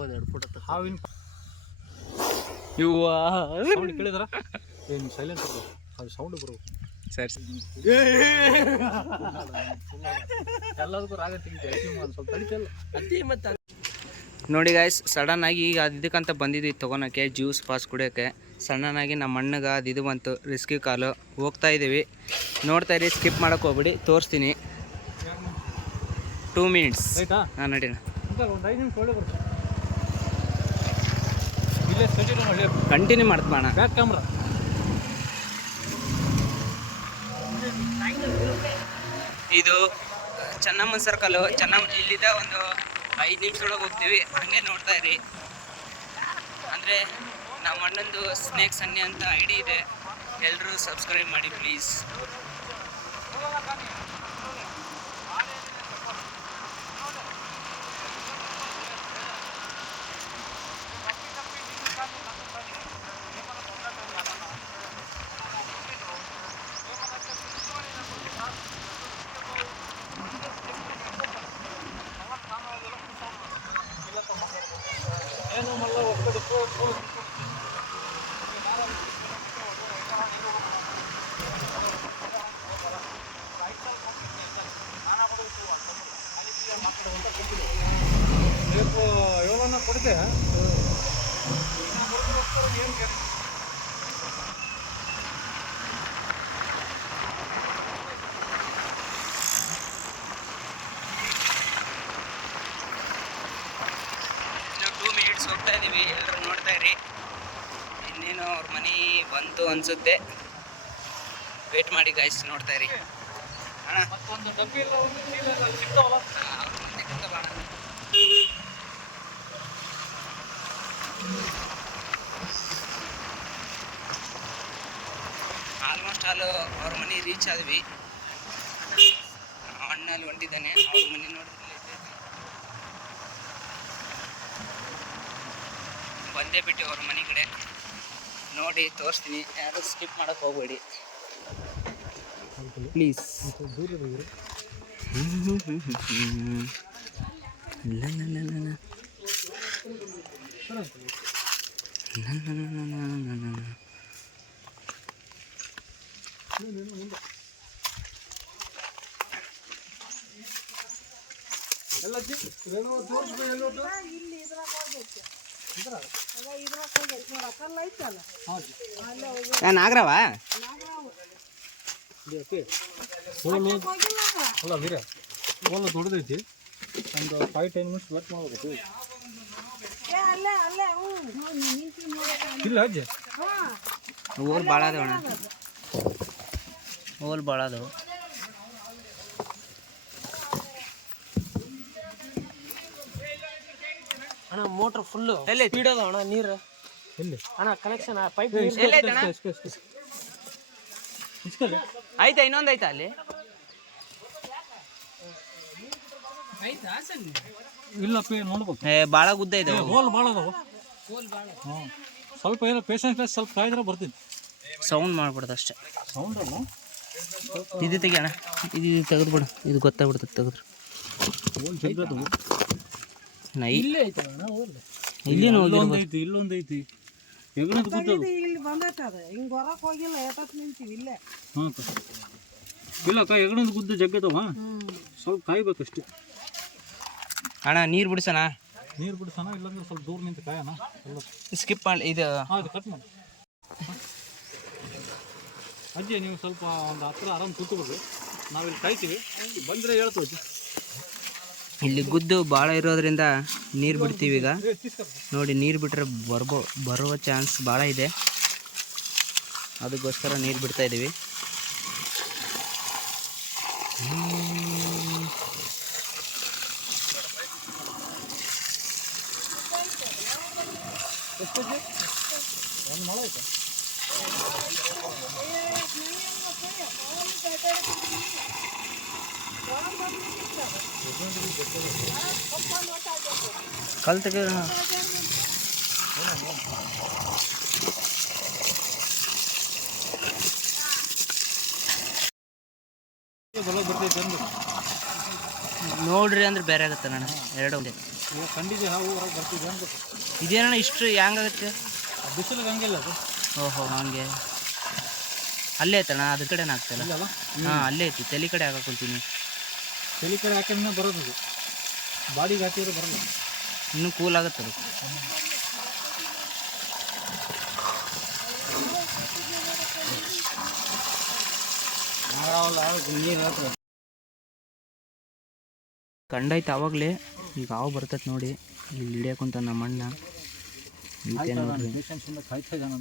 ಹೋದ 2 ಫುಟ್ ಹಾವಿನ Ivvah sound ಕೇಳಿದ್ರ ಏನು ಸೈಲೆಂಟ್ ಇರಬೇಕು ಅದು ಸೌಂಡ್ ಬರಬೇಕು ಸರಿ ಎಲ್ಲದಕ್ಕೂ ರಾಗ ತೆಗಿತೆ ಸ್ವಲ್ಪ ತಡಿತಲ್ಲ ಅತಿ ಮತ್ತೆ ನೋಡಿ ಗಾಯ್ಸ್ ಸಡನ್ ಆಗಿ ಈಗ ಇದಕ್ಕಂತ ಬಂದಿದ್ವಿ ತೊಗೊಳಕ್ಕೆ ಜ್ಯೂಸ್ ಪಾಸ್ ಕುಡಿಯೋಕ್ಕೆ ಸಡನ್ನಾಗಿ ನಮ್ಮ ಅಣ್ಣಗೆ ಇದು ಬಂತು ರಿಸ್ಕಿ ಕಾಲು ಹೋಗ್ತಾ ಇದ್ದೀವಿ ನೋಡ್ತಾ ಇರಿ ಸ್ಕಿಪ್ ಮಾಡೋಕೆ ಹೋಗ್ಬಿಡಿ ತೋರಿಸ್ತೀನಿ 2 ಮಿನಿಟ್ಸ್ ಹಾಂ ನಡೀಣ ಒಂದು 5 ನಿಮಿಷ ಒಳ್ಳೆ ಬರ್ತೀನಿ ಇಲ್ಲೇ ಸ್ಟಡಿನ ಒಳ್ಳೆ ಕಂಟಿನ್ಯೂ ಮಾಡ್ತಾಣ ಬ್ಯಾಕ್ ಕ್ಯಾಮ್ರಾ ಇದು ಚೆನ್ನಮ್ಮನ ಸರ್ಕಲ್ಲು ಇಲ್ಲಿಂದ ಒಂದು 5 ನಿಮಿಷದೊಳಗೆ ಹೋಗ್ತೀವಿ ಹಂಗೆ ನೋಡ್ತಾ ಇರಿ ಅಂದರೆ ನಮ್ಮ ಅಣ್ಣಂದು ಸ್ನೇಕ್ ಸನ್ನಿ ಅಂತ ಐಡಿ ಇದೆ ಎಲ್ಲರೂ ಸಬ್ಸ್ಕ್ರೈಬ್ ಮಾಡಿ ಪ್ಲೀಸ್ ಕೊಡ್ತೆ ನಾವು 2 ಮಿನಿಟ್ಸ್ ಹೋಗ್ತಾ ಇದ್ದೀವಿ ಎಲ್ಲರೂ ನೋಡ್ತಾ ಇರಿ ಇನ್ನೇನು ಅವ್ರ ಮನೆ ಬಂತು ಅನಿಸುತ್ತೆ ವೇಟ್ ಮಾಡಿ ಗಾಯ್ಸ್ ನೋಡ್ತಾ ಇರಿ ಅಣ್ಣ ಮತ್ತೊಂದು ಡಬ್ಬಿ ಸಿಗ್ತಾವಲ್ಲ ಆಲ್ಮೋಸ್ಟ್ ಆಲ್ ಅವ್ರ ಮನೆ ರೀಚ್ ಆದ್ವಿ ಅಣ್ಣ ಅಲ್ಲಿ ಹೊಂಟಿದ್ದಾನೆ ಅವ್ರ ಮನೆ ನೋಡಿದ್ರೆ ಬಂದೇ ಬಿಟ್ಟು ಅವ್ರ ಮನೆ ಕಡೆ ನೋಡಿ ತೋರಿಸ್ತೀನಿ ಯಾರು ಸ್ಕಿಪ್ ಮಾಡೋಕ್ಕೆ ಹೋಗ್ಬೇಡಿ ಪ್ಲೀಸ್ ನಾಗರವ ಅಲ್ಲ ವೀರ ಹೋಲ ದೊಡ್ಡದೈತಿ ಒಂದು 5-10 ಮಿನಿಟ್ಸ್ ವೇಟ್ ಮಾಡಬೇಕು ಇಲ್ಲ ಅಜ್ಜಿ ಓಲ್ ಭಾಳ ಅದಾವ ಅಣ್ಣ ಓಲ್ ಭಾಳ ಅದಾವ ಅಣ್ಣ ಮೋಟ್ರ್ ಫುಲ್ಲು ಸ್ಪೀಡ್ ಅದ ಅಣ್ಣ ನೀರು ಎಲ್ಲಿ ಅಣ್ಣ ಕನೆಕ್ಷನ್ ಪೈಪ್ ಆಯ್ತಾ ಇನ್ನೊಂದು ಆಯ್ತಾ ಅಲ್ಲಿ ಇಲ್ಲಪ್ಪ ನೋಡ್ಬೇಕು ಭಾಳ ಗುದ್ದ ಇದೆ ಹೋಲ್ ಭಾಳ ಅದಾವ ಹ್ಞೂ ಸ್ವಲ್ಪ ಏನೋ ಪೇಷನ್ಸ್ ಸ್ವಲ್ಪ ಕಾಯ್ದ್ರೆ ಬರ್ತೀನಿ ಸೌಂಡ್ ಮಾಡ್ಬಿಡ್ದು ಅಷ್ಟೇ ಸೌಂಡ್ ಅಲ್ಲ ಇದು ತೆಗಿಯೋಣ ಇದು ತೆಗೆದ್ಬಿಡು ಇದು ಗೊತ್ತಾಗ್ಬಿಡ್ತದೆ ತೆಗೆದ್ರೆ ಒಂದು ಜಗ್ಗದು ಇಲ್ಲೇ ಐತೆ ಅಣ್ಣ ಹೋಗ್ಲಿ ಇಲ್ಲೊಂದೈತಿ ಇಲ್ಲೊಂದೈತಿ ಹೆಗ್ಣದ ಕೂತದು ಇಲ್ಲಿ ಬಂದೈತೆ ಅದು ಹಿಂಗೆ ಹೊರಕ್ಕೆ ಹೋಗಿಲ್ಲ ಎತ್ತಕ್ಕೆ ನಿಂತೀವಿ ಇಲ್ಲೇ ಹಾಂ ಇಲ್ಲಕ್ಕ ಹೆಗ್ಣದ ಗುದ್ದ ಜಗ್ಗದವ ಸ್ವಲ್ಪ ಕಾಯ್ಬೇಕಷ್ಟೇ ಅಣ್ಣ ನೀರು ಬಿಡಿಸೋಣ ನೀರು ಬಿಡಿಸೋಣ ಇಲ್ಲಾಂದ್ರೆ ಸ್ವಲ್ಪ ದೂರ ನಿಂತು ಕಾಯೋಣ ಸ್ಕಿಪ್ ಮಾಡಿ ಇದು ಹಾಂ ಕಟ್ ಮಾಡಿ ಅಜ್ಜಿ ನೀವು ಸ್ವಲ್ಪ ಒಂದು ಹತ್ರ ಆರಾಮ್ ಕೂತ್ಕೊಳ್ರಿ ನಾವಿಲ್ಲಿ ಕಾಯ್ತೀವಿ ಬಂದರೆ ಹೇಳ್ತೀವಿ ಅಜ್ಜಿ ಇಲ್ಲಿ ಗುದ್ದು ಭಾಳ ಇರೋದ್ರಿಂದ ನೀರು ಬಿಡ್ತೀವಿ ಈಗ ನೋಡಿ ನೀರು ಬಿಟ್ಟರೆ ಬರುವ ಚಾನ್ಸ್ ಭಾಳ ಇದೆ ಅದಕ್ಕೋಸ್ಕರ ನೀರು ಬಿಡ್ತಾ ಇದ್ದೀವಿ ಒಂದು ಮಳೆ ಆಯ್ತಾ ಕಲ್ ತೆಗೆಯೋಣ ನೋಡ್ರಿ ಅಂದ್ರೆ ಬೇರೆ ಆಗುತ್ತೆ ನಾನು ಎರಡು ಒಂದೇ ಈಗ ಕಂಡಿದೆ ಹಾವು ಹೊರಗೆ ಬರ್ತಿದೆ ಅನ್ಬೇಕು. ಇದೇನಣ್ಣ ಇಷ್ಟು ಹೆಂಗಾಗುತ್ತೆ? ಬಿಸಿಲಿಗೆ ಹಂಗಿಲ್ಲ ಅದು. ಓಹೋ ಹಂಗೆ. ಅಲ್ಲೇ ಐತಣ್ಣ, ಅದ್ರ ಕಡೆನೇ ಆಗ್ತಾಯಿಲ್ಲ. ಇಲ್ಲಲ್ಲ? ಹಾಂ ಅಲ್ಲೇ ಐತಿ, ತಲೆ ಕಡೆ ಹಾಕೊಂತೀನಿ. ತಲೆ ಕಡೆ ಹಾಕಿದ್ರೆ ಬರೋದು ಅದು, ಬಾಡಿಗೆ ಹಾಕಿದ್ರೆ ಬರಲ್ಲ. ಇನ್ನೂ ಕೂಲ್ ಆಗುತ್ತೆ ಅದು. ಕಂಡೈತೆ ಆವಾಗಲೇ. ಈಗ ಹಾವು ಬರ್ತೈತೆ ನೋಡಿ, ಇಲ್ಲಿ ಹಿಡಿಯಕ್ಕಂತ ನಮ್ಮ ಅಣ್ಣ. ಕಾಯ್ತಾ ಇದ್ದಾನೆ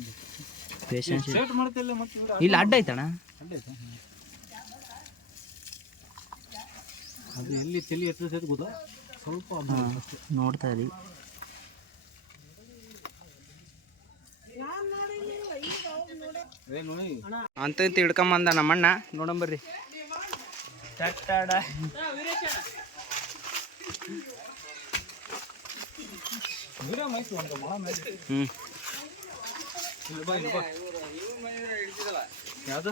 ಪೇಷನ್ಸ್ ಸೇಟ್ ಮಾಡ್ತಿಲ್ಲ ಮತ್ತೆ ಇಲ್ಲಿ ಅಡ್ಡ ಐತಣ್ಣ. ಅದು ಎಲ್ಲಿ ತಲೆ ಎತ್ತದ ಗೊತ್ತಾ ಸ್ವಲ್ಪ ನೋಡ್ತಾ ಇರಿ. ಅಂತ ಇಂತ ಹಿಡ್ಕೊಂಬಂದ ನಮ್ಮಣ್ಣ, ನೋಡಂಬರ್ರಿ. ಯಾವುದು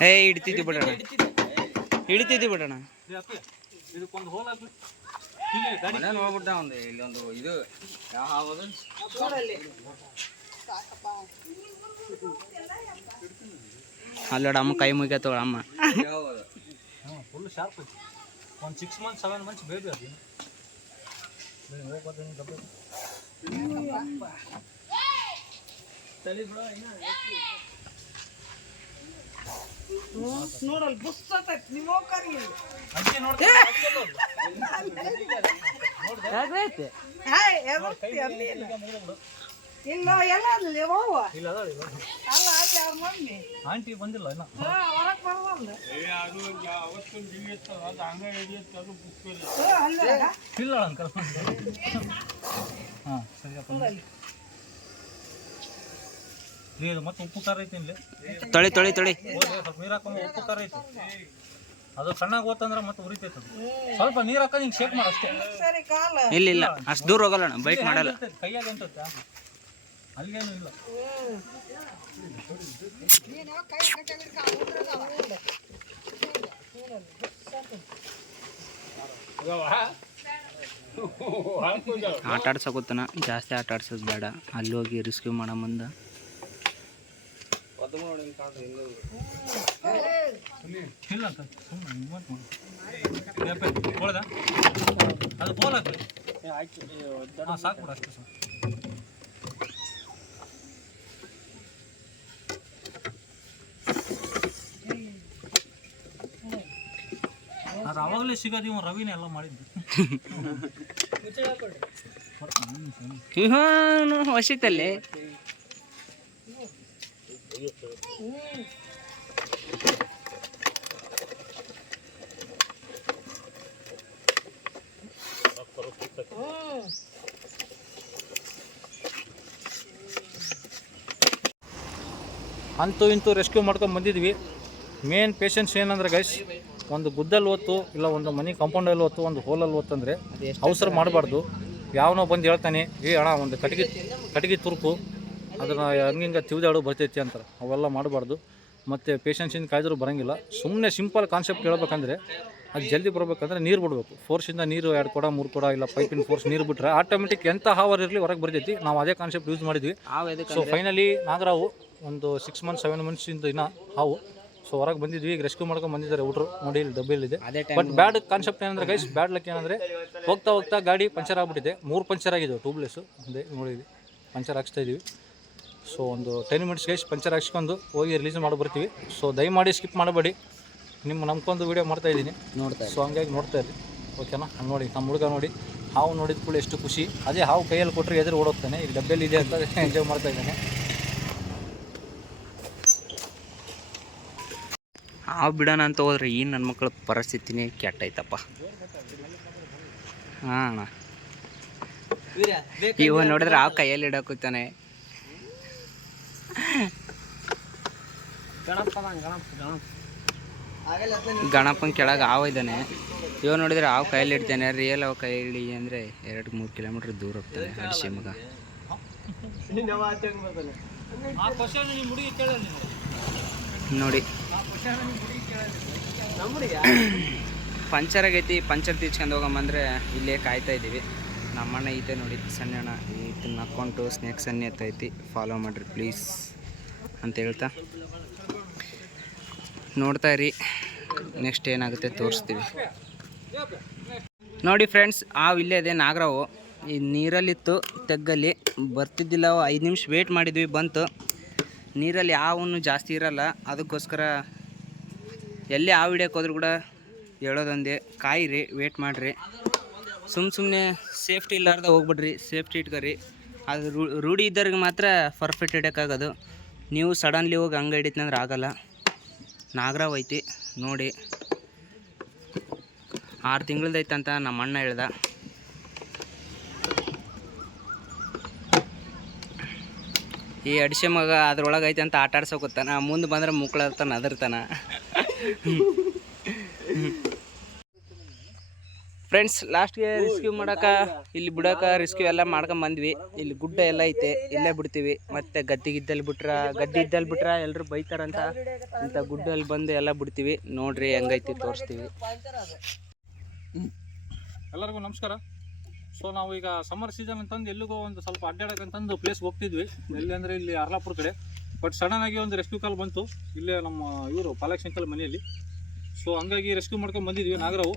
ಹೇ ಹಿಡಿತಿದ್ವಿ ಬಿಡೋಣ, ಹಿಡಿತಿದ್ವಿ ಬಿಡೋಣ. ಇದಕ್ಕೊಂದು ಹೋಲ್ ಹಾಕ್ಲಿ. ನೋಡ್ಬಿಟ್ಟ ಒಂದು ಇಲ್ಲೊಂದು ಇದು ಅಲ್ಲೋಡ ಅಮ್ಮ ಕೈ ಮುಗಿಯತ್ತೋಳ ಅಮ್ಮ. ಫುಲ್ ಶಾರ್ಪ್ ಐತಿ. ಒಂದು 6 months 7 months ಬೇಬಿ ಅದು. ನೋಡಲ್ ಬುಸ್ತೈತಿ ನಿಮ್ಮ ಅಜ್ಜಿ ನೋಡ್ತಾ ಇಲ್ಲ ಎಲ್ಲ ಅಲ್ಲಿ ಹೋವ ಇಲ್ಲ ಅದ ಅಲ್ಲ ಅಲ್ಲಿ ಅವ್ರ ಮಮ್ಮಿ ಆಂಟಿ ಬಂದಿಲ್ಲ ಇನ್ನ ಹೊರಗೆ ಬರವಲ್ಲ. ಇಲ್ಲ ಅಂಕಲ್. ಹಾಂ ಸರಿಯಪ್ಪ. ಇದು ಮತ್ತೆ ಉಪ್ಪು ಖಾರ ಐತಿ ಇಲ್ಲಿ. ತೊಳಿ ತೊಳಿ ತೊಳಿ ಸ್ವಲ್ಪ ನೀರು ಹಾಕೊಂಡು ಉಪ್ಪು ಖಾರ ಐತಿ. ಅದು ಸಣ್ಣಗೆ ಓದ್ತಂದ್ರೆ ಮತ್ತೆ ಉರಿತೈತೆ ಅದು. ಸ್ವಲ್ಪ ನೀರು ಹಾಕೋದು ಹಿಂಗೆ ಶೇಕ್ ಮಾಡಿ ಅಷ್ಟೇ. ಸರಿ ಕಾಲ ಇಲ್ಲ ಇಲ್ಲ ಅಷ್ಟು ದೂರ ಹೋಗಲ್ಲ ಅಣ್ಣ, ಬೈಟ್ ಮಾಡಲ್ಲ. ಕೈಯಾಗ ಎಂತೈತೆ ಅಲ್ಲಿಗೇನು ಇಲ್ಲ. ಆಟ ಆಡ್ಸೋಗುತ್ತಾನ, ಜಾಸ್ತಿ ಆಟ ಆಡ್ಸೋದು ಬೇಡ. ಅಲ್ಲಿ ಹೋಗಿ ರಿಸ್ಕ್ಯೂ ಮಾಡೋ ಮುಂದ ಇಲ್ಲ ಅಂತ ಸುಮ್ಮನೆ ಹೊಳ್ದ ಅದು ಬೋಲ್ ಹಾಕ್ರಿ. ಹಾಂ ಸಾಕು ಬಿಡ ಅಷ್ಟೇ ಸರ್. ಅದು ಅವಾಗಲೇ ಸಿಗೋದು ಇವ ರವಿನೇ ಎಲ್ಲ ಮಾಡಿದ್ದು. ವಶಿತಲ್ಲಿ ಅಂತೂ ಇಂತೂ ರೆಸ್ಕ್ಯೂ ಮಾಡ್ಕೊಂಡು ಬಂದಿದ್ವಿ. ಮೇನ್ ಪೇಷನ್ಸ್ ಏನಂದ್ರೆ ಗೈಸ್, ಒಂದು ಗುದ್ದಲ್ಲಿ ಹೊತ್ತು ಇಲ್ಲ ಒಂದು ಮನೆ ಕಾಂಪೌಂಡಲ್ಲಿ ಹೊತ್ತು ಒಂದು ಹೋಲಲ್ಲಿ ಹೊತ್ತಂದರೆ ಅವಸರ ಮಾಡಬಾರ್ದು. ಯಾವನೋ ಬಂದು ಹೇಳ್ತಾನೆ, ಅಣ್ಣ ಒಂದು ಕಟ್ಟಿಗೆ ತುರುಕು ಅದನ್ನು ಹಂಗಿಂಗೆ ತಿವಿದಾಡು ಬರ್ತೈತಿ ಅಂತಾರೆ. ಅವೆಲ್ಲ ಮಾಡಬಾರ್ದು. ಮತ್ತು ಪೇಷನ್ಸಿಂದ ಕಾಯ್ದರೂ ಬರೋಂಗಿಲ್ಲ. ಸುಮ್ಮನೆ ಸಿಂಪಲ್ ಕಾನ್ಸೆಪ್ಟ್ ಹೇಳ್ಬೇಕಂದ್ರೆ, ಅದು ಜಲ್ದಿ ಬರಬೇಕಂದ್ರೆ ನೀರು ಬಿಡಬೇಕು. ಫೋರ್ಸಿಂದ ನೀರು 2 ಕೊಡ 3 ಕೊಡ ಇಲ್ಲ ಪೈಪಿನ ಫೋರ್ಸ್ ನೀರು ಬಿಟ್ಟರೆ ಆಟೋಮೆಟಿಕ್ ಎಂಥ ಹಾವರ್ ಇರಲಿ ಹೊರಗೆ ಬರ್ತೈತಿ. ನಾವು ಅದೇ ಕಾನ್ಸೆಪ್ಟ್ ಯೂಸ್ ಮಾಡಿದ್ವಿ. ಸೊ ಫೈನಲಿ ನಾಗರಾವು ಒಂದು 6 months 7 months ಇನ್ನೂ ಹಾವು. ಸೊ ಹೊರಗೆ ಬಂದಿದ್ವಿ. ಈಗ ರೆಸ್ಕ್ಯೂ ಮಾಡ್ಕೊಂಡು ಬಂದಿದ್ದಾರೆ ಹುಡ್ರು. ನೋಡಿ ಇಲ್ಲಿ ಡಬ್ಬಿಯಲ್ಲಿದೆ. ಬಟ್ ಬ್ಯಾಡ್ ಕಾನ್ಸೆಪ್ಟ್ ಏನಂದ್ರೆ ಗೈಸ್, ಬ್ಯಾಡ್ ಲಕ್ ಏನಂದರೆ ಹೋಗ್ತಾ ಗಾಡಿ ಪಂಚರ್ ಆಗಿಬಿಟ್ಟಿದೆ. 3 ಪಂಚರ್ ಆಗಿದ್ದವು ಟ್ಯೂಬ್ಲೆಸ್ಸು. ಅದೇ ನೋಡಿದ್ವಿ, ಪಂಚರ್ ಹಾಕ್ಸ್ತಾ ಇದ್ದೀವಿ. ಸೊ ಒಂದು 10 minutes ಗೈಸ್ ಪಂಚರ್ ಹಾಕ್ಸ್ಕೊಂಡು ಹೋಗಿ ರಿಲೀಸ್ ಮಾಡಿ ಬರ್ತೀವಿ. ಸೊ ದಯಮಾಡಿ ಸ್ಕಿಪ್ ಮಾಡಬೇಡಿ. ನಿಮ್ಮ ನಂಬ್ಕೊಂಡು ವೀಡಿಯೋ ಮಾಡ್ತಾಯಿದ್ದೀನಿ, ಸೊ ಹಂಗಾಗಿ ನೋಡ್ತಾ ಇರಿ, ಓಕೆನಾ? ನೋಡಿ ನಮ್ಮ ಹುಡುಗ ನೋಡಿ ಹಾವು ನೋಡಿದ ಕೂಡ ಎಷ್ಟು ಖುಷಿ. ಅದೇ ಹಾವು ಕೈಯಲ್ಲಿ ಕೊಟ್ಟರೆ ಎದುರು ಓಡೋಗ್ತಾನೆ. ಈಗ ಡಬ್ಬಿಯಲ್ಲಿ ಇದೆ ಅಂತ ಎಂಜಾಯ್ ಮಾಡ್ತಾ ಇದ್ದಾನೆ. ಹಾವು ಬಿಡೋಣ ಅಂತ ಹೋದ್ರೆ ಈ ನನ್ನ ಮಕ್ಕಳ ಪರಿಸ್ಥಿತಿನೇ ಕೆಟ್ಟೈತಪ್ಪ. ಹಾಂ ಅಣ್ಣ, ಇವ ನೋಡಿದ್ರೆ ಹಾವು ಕೈಯಲ್ಲಿ ಇಡೋಕುತ್ತಾನೆ. ಗಣಪನ ಕೆಳಗೆ ಹಾವು ಇದ್ದಾನೆ. ಇವ ನೋಡಿದ್ರೆ ಹಾವು ಕೈಯಲ್ಲಿ ಇಡ್ತಾನೆ. ರಿಯಲ್ ಹಾವು ಕೈಯಲ್ಲಿ ಅಂದರೆ 2-3 ಕಿಲೋಮೀಟ್ರ್ ದೂರ ಹೋಗ್ತಾನೆ ಅಡಿಸಿ ಮಗ. ನೋಡಿ ಪಂಚರ್ ಆಗೈತಿ, ಪಂಚರ್ ತೀರ್ಸ್ಕೊಂಡು ಹೋಗಂಬಂದ್ರೆ ಇಲ್ಲೇ ಕಾಯ್ತಾ ಇದ್ದೀವಿ. ನಮ್ಮಣ್ಣ ಐತೆ ನೋಡಿ, ಸಣ್ಣ ಅಣ್ಣ ಇದನ್ನ ಹಾಕ್ಕೊಂಡು ಸ್ನೇಕ್ ಸನ್ನಿ ಎತ್ತೈತಿ, ಫಾಲೋ ಮಾಡಿರಿ ಪ್ಲೀಸ್ ಅಂತ ಹೇಳ್ತಾ ನೋಡ್ತಾ ಇರಿ. ನೆಕ್ಸ್ಟ್ ಏನಾಗುತ್ತೆ ತೋರಿಸ್ತೀವಿ ನೋಡಿ ಫ್ರೆಂಡ್ಸ್. ಹಾವು ಇಲ್ಲೇ ಇದೆ, ನಾಗರಾವು. ಈ ನೀರಲ್ಲಿತ್ತು, ತೆಗ್ಗಲ್ಲಿ ಬರ್ತಿದ್ದಿಲ್ಲ. 5 ನಿಮಿಷ ವೇಟ್ ಮಾಡಿದ್ವಿ, ಬಂತು. ನೀರಲ್ಲಿ ಹಾವನ್ನು ಜಾಸ್ತಿ ಇರಲ್ಲ, ಅದಕ್ಕೋಸ್ಕರ ಎಲ್ಲಿ ಹಾವು ಹಿಡಿಯೋಕೆ ಹೋದ್ರು ಕೂಡ ಹೇಳೋದೊಂದೇ, ಕಾಯಿರಿ, ವೇಟ್ ಮಾಡಿರಿ. ಸುಮ್ಮನೆ ಸೇಫ್ಟಿ ಇಲ್ಲಾರ್ದ ಹೋಗ್ಬಿಡ್ರಿ, ಸೇಫ್ಟಿ ಇಟ್ಕೊರಿ. ಅದು ರೂಢಿ ಇದ್ದವ್ರಿಗೆ ಮಾತ್ರ ಪರ್ಫೆಕ್ಟ್ ಹಿಡಿಯೋಕ್ಕಾಗೋದು. ನೀವು ಸಡನ್ಲಿ ಹೋಗಿ ಹಂಗೆ ಹಿಡಿತಂದ್ರೆ ಆಗಲ್ಲ. ನಾಗರಾವ್ ಐತಿ ನೋಡಿ, 6 ತಿಂಗಳದೈತಂತ ನಮ್ಮ ಅಣ್ಣ ಹೇಳ್ದ. ಈ ಅಡಿಸೆ ಮಗ ಅದ್ರೊಳಗೆ ಐತೆ ಅಂತ ಆಟ ಆಡ್ಸೋಕೊತ್ತಾನ, ಮುಂದೆ ಬಂದ್ರೆ ಮುಕ್ಳರ್ತಾನೆ, ಅದರ್ತಾನ. ಫ್ರೆಂಡ್ಸ್, ಲಾಸ್ಟ್ಗೆ ರೆಸ್ಕ್ಯೂ ಮಾಡೋಕೆ ಇಲ್ಲಿ ಬಿಡೋಕೆ ರೆಸ್ಕ್ಯೂ ಎಲ್ಲ ಮಾಡ್ಕೊಂಬಂದ್ವಿ. ಇಲ್ಲಿ ಗುಡ್ಡ ಎಲ್ಲ ಐತೆ, ಇಲ್ಲೇ ಬಿಡ್ತೀವಿ. ಮತ್ತು ಗದ್ದೆ ಇದ್ದಲ್ಲಿ ಬಿಟ್ರೆ ಎಲ್ಲರೂ ಬೈತಾರಂತ ಇಂಥ ಗುಡ್ಡಲ್ಲಿ ಬಂದು ಎಲ್ಲ ಬಿಡ್ತೀವಿ. ನೋಡ್ರಿ ಹೆಂಗೈತಿ ತೋರಿಸ್ತೀವಿ. ಎಲ್ಲರಿಗೂ ನಮಸ್ಕಾರ. ಸೊ ನಾವು ಈಗ ಸಮ್ಮರ್ ಸೀಸನ್ ಅಂತಂದು ಎಲ್ಲಿಗೋ ಒಂದು ಸ್ವಲ್ಪ ಅಡ್ಡಾಡಕ್ಕಂತಂದು ಪ್ಲೇಸ್ಗೆ ಹೋಗ್ತಿದ್ವಿ. ಎಲ್ಲಿ ಅಂದರೆ ಇಲ್ಲಿ ಅರ್ಲಾಪುರ ಕಡೆ. ಬಟ್ ಸಡನ್ನಾಗಿ ಒಂದು ರೆಸ್ಕ್ಯೂ ಕಾಲ್ ಬಂತು ಇಲ್ಲೇ ನಮ್ಮ ಇವರು ಪಾಲಕ್ ಅಂಕಲ್ ಮನೆಯಲ್ಲಿ. ಸೊ ಹಂಗಾಗಿ ರೆಸ್ಕ್ಯೂ ಮಾಡ್ಕೊಂಡು ಬಂದಿದ್ವಿ ನಾಗರಾವು.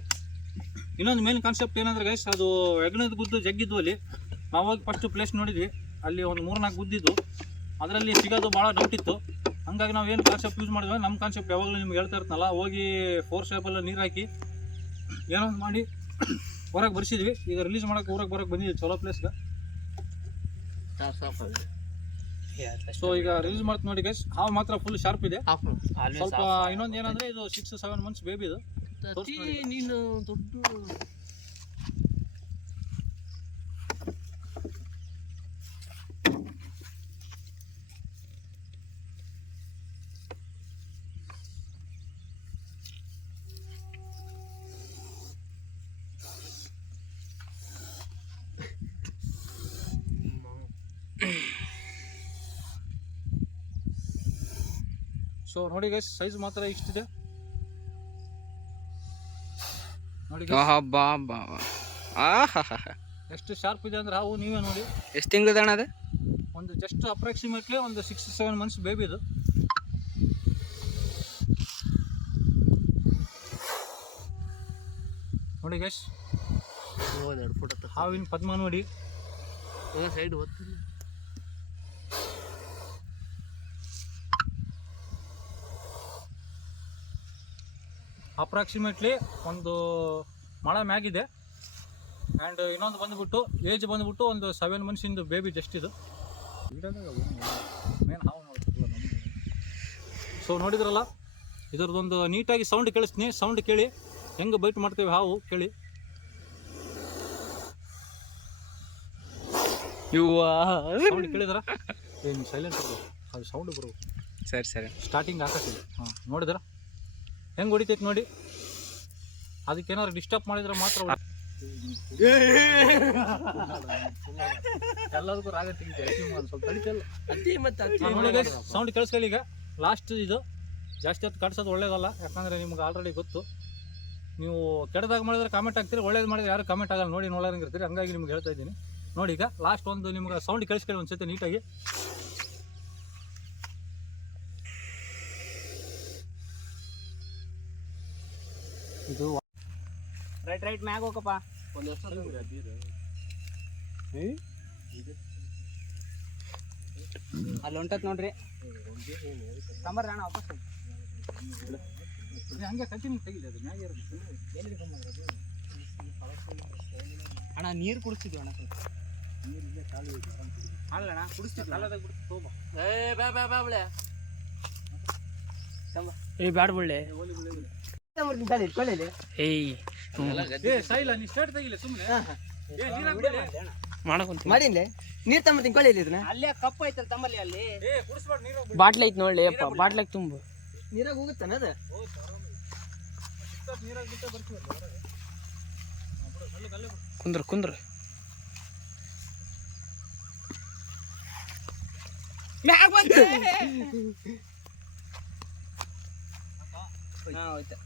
ಇನ್ನೊಂದು ಮೇನ್ ಕಾನ್ಸೆಪ್ಟ್ ಏನಂದ್ರೆ ಗೈಸ್, ಅದು ಹೆಗ್ಣದ ಗುದ್ದು ಜಗ್ಗಿದ್ವು. ಅಲ್ಲಿ ನಾವು ಹೋಗಿ ಫಸ್ಟ್ ಪ್ಲೇಸ್ ನೋಡಿದ್ವಿ, ಅಲ್ಲಿ ಒಂದು 3-4 ಗುದ್ದಿದ್ದು. ಅದರಲ್ಲಿ ಸಿಗೋದು ಭಾಳ ಡೌಟ್ ಇತ್ತು. ಹಂಗಾಗಿ ನಾವು ಏನು ಕಾನ್ಸೆಪ್ಟ್ ಯೂಸ್ ಮಾಡಿದ್ವಿ, ನಮ್ಮ ಕಾನ್ಸೆಪ್ಟ್ ಯಾವಾಗಲೂ ನಿಮ್ಗೆ ಹೇಳ್ತಾ ಇರ್ತನಲ್ಲ, ಹೋಗಿ 4 ಶೇಪಲ್ಲಿ ನೀರು ಹಾಕಿ ಏನೋ ಮಾಡಿ ಹೊರಗೆ ಬರ್ಸಿದ್ವಿ. ಈಗ ರಿಲೀಸ್ ಮಾಡೋಕೆ ಊರಾಗೆ ಬರೋಕ್ಕೆ ಬಂದಿದ್ವಿ ಚಲೋ ಪ್ಲೇಸ್ಗೆ. ಸೊ ಈಗ ರಿಲೀಸ್ ಮಾಡ್ತು ನೋಡಿ ಗೈಸ್. ಹಾವು ಮಾತ್ರ ಫುಲ್ ಶಾರ್ಪ್ ಇದೆ. ಸ್ವಲ್ಪ ಇನ್ನೊಂದು ಏನಂದರೆ ಇದು 6-7 ಮಂತ್ಸ್ ಬೇಬಿ ಇದು. ನೀನು ದೊಡ್ಡ ಸೊ ನೋಡಿ ಗೈಸ್, ಸೈಜ್ ಮಾತ್ರ ಇಷ್ಟಿದೆ ನೋಡಿ. ಎಷ್ಟು ಶಾರ್ಪ್ ಇದೆ ಅಂದ್ರೆ ಹಾವು ನೀವೇ ನೋಡಿ. ಎಷ್ಟು ತಿಂಗಳದ ಅಣ್ಣ ಅದು? ಒಂದು ಜಸ್ಟ್ ಅಪ್ರಾಕ್ಸಿಮೇಟ್ಲಿ ಒಂದು 6-7 ಮಂತ್ಸ್ ಬೇಬಿ ಇದು. ನೋಡಿ ಗೈಸ್, ಹಾವಿನ ಪದ್ಮ ನೋಡಿ. ಸೈಡ್ ಓದ್ತೀನಿ. ಅಪ್ರಾಕ್ಸಿಮೇಟ್ಲಿ ಒಂದು ಮಳ ಮ್ಯಾಗಿದೆ. ಆ್ಯಂಡ್ ಇನ್ನೊಂದು ಬಂದುಬಿಟ್ಟು ಏಜ್ ಬಂದುಬಿಟ್ಟು ಒಂದು 7 ಮಂತ್ಸಿಂದು ಬೇಬಿ ಜಸ್ಟ್ ಇದು. ಮೇನ್ ಹಾವು ನೋಡ್ತಿಲ್ಲ ನಮಗೆ. ಸೊ ನೋಡಿದ್ರಲ್ಲ, ಇದರದೊಂದು ನೀಟಾಗಿ ಸೌಂಡ್ ಕೇಳಿಸ್ತೀನಿ. ಸೌಂಡ್ ಕೇಳಿ ಹೆಂಗೆ ಬೈಟ್ ಮಾಡ್ತೇವೆ ಹಾವು ಕೇಳಿ. ಸೌಂಡ್ ಕೇಳಿದ್ರ ಏನು ಸೈಲೆಂಟ್ ಇರ್ಬೋದು, ಅದು ಸೌಂಡ್ ಬರ್ಬೋದು. ಸರಿ ಸ್ಟಾರ್ಟಿಂಗ್ ಹಾಕತ್ತಿಲ್ಲ. ಹಾಂ ನೋಡಿದ್ರ ಹೆಂಗೆ ಹೊಡಿತೈತೆ ನೋಡಿ. ಅದಕ್ಕೇನಾದ್ರು ಡಿಸ್ಟರ್ಬ್ ಮಾಡಿದ್ರೆ ಮಾತ್ರ ಎಲ್ಲದಕ್ಕೂ ರಾಗ ತೆಗಿತಾರೆ. ಸ್ವಲ್ಪ ತಡಿತಲ್ಲ. ಸೌಂಡ್ ಕೇಳಿಸ್ಕೊಳ್ಳಿ. ಈಗ ಲಾಸ್ಟ್ ಇದು ಜಾಸ್ತಿ ಹೊತ್ತು ಕಾಡ್ಸೋದು ಒಳ್ಳೇದಲ್ಲ, ಯಾಕಂದರೆ ನಿಮ್ಗೆ ಆಲ್ರೆಡಿ ಗೊತ್ತು. ನೀವು ಕೆಟ್ಟದಾಗ ಮಾಡಿದ್ರೆ ಕಾಮೆಂಟ್ ಆಗ್ತೀರಿ, ಒಳ್ಳೇದು ಮಾಡಿದ್ರೆ ಯಾರು ಕಾಮೆಂಟ್ ಆಗಲ್ಲ, ನೋಡಿ ನೋಡೋಂಗೆ ಇರ್ತೀರಿ. ಹಂಗಾಗಿ ನಿಮ್ಗೆ ಹೇಳ್ತಾ ಇದ್ದೀನಿ ನೋಡಿ. ಈಗ ಲಾಸ್ಟ್ ಒಂದು ನಿಮ್ಗೆ ಸೌಂಡ್ ಕೇಳಿಸ್ಕೊಳ್ಳಿ ಒಂದು ಸತಿ ನೀಟಾಗಿ. ಇದು ರೈಟ್ ಮ್ಯಾಗ ಹೋಗಪ್ಪ. ಅಲ್ಲಿ ಹೊಂಟತ್ ನೋಡ್ರಿ. ತಂಬರ್ರಿ ಅಣ್ಣ ವಾಪಸ್. ಹಂಗೆ ಕಂಟಿನ್ಯೂ ತೆಗಿಲಿ, ಅದು ಮ್ಯಾಗ ಅಣ್ಣ ನೀರು ಕುಡಿಸ್ತಿದ್ವಿ ಅಣ್ಣ. ಸ್ವಲ್ಪ ಅಲ್ಲಣ್ಣ ಕುಡಿಸ್ತಿದ್ವಿ. ಏ ಬ್ಯಾಡ ಬಿಡ್ಲೆ. ಮಾಡಿನ್ಲೆ ನೀರ್ ತಮ್ಮ ತಿನ್ಕೊಳ್ಳಿ. ಅಲ್ಲೇ ಕಪ್ ಐತಲ್ಲ ತಮ್ಮಲ್ಲಿ, ಅಲ್ಲಿ ಬಾಟ್ಲಿ ಐತಿ ನೋಡ್ಲಿ ಅಪ್ಪ, ಬಾಟ್ಲಾಗ ತುಂಬ ನೀರಾಗ ಹೋಗುತ್ತಾನ ಅದ. ಕುಂದ್ರ ಹೋಯ್ತಾ